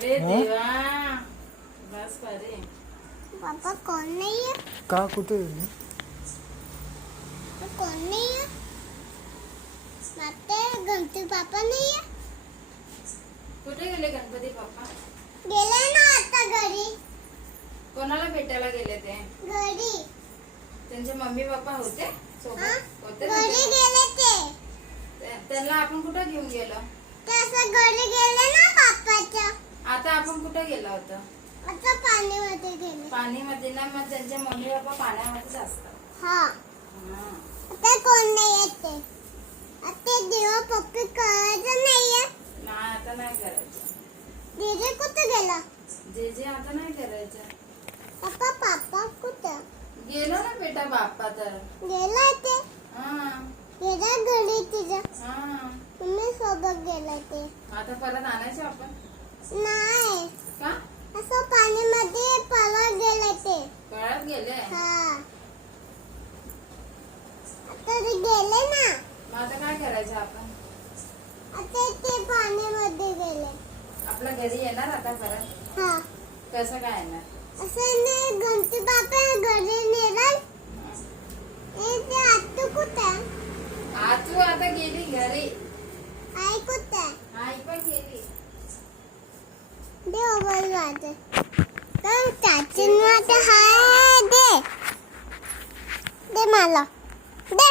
अरे देवा बस करे. पापा कोण नाहीये? का कुठे कोण नाहीये? माते गणपती पापा नाहीये? कुठे गेले गणपती बाप्पा? गेले ना आता घरी. कोणाला भेटायला गेले ते? घरी. त्यांचे मम्मी पप्पा होते हा? सोबत होते घरी ना? गेले ते. त्यांना आपण कुठं घेऊन गेलो? ते असं घरी गेले ना पापाच्या. आता आपण कुठं गेलो होतो? आता पाणीमध्ये गेले. पाणीमध्ये ना. मग त्यांचे मम्मी पप्पा पाण्यामध्येच असतात. हा. हा. आता कोण नाही येते. आता देवा पप्पी करायचं नाहीये. नाही आता नाही करायचं. दीदी कुठे गेला? जे आता नाही करायचं. पापा पापा कुठं? गेलो ना बेटा बाप्पा तर. गेला ते. हा गेला घरी तुझ्या. हा. मम्मी सोबत गेला ते. आता परत आणायचं आपण नाही. का? असं पाणीमध्ये पळत गेले ते. पळत गेले. हा. आता ते गेले ना. मग आता काय करायचं आपण? आता ते पाणीमध्ये गेले. आपल्या घरी येणार आता परत? हा. कसं काय येणार? असं नाही गणपती बाप्पा घरी नेणार. ते आतू कुठे? आतू आता गेली घरी. आई कुठे? आई पण गेली. दे मोबाईल माझे. तर चाचीन माझे हाय. दे. दे मला. दे.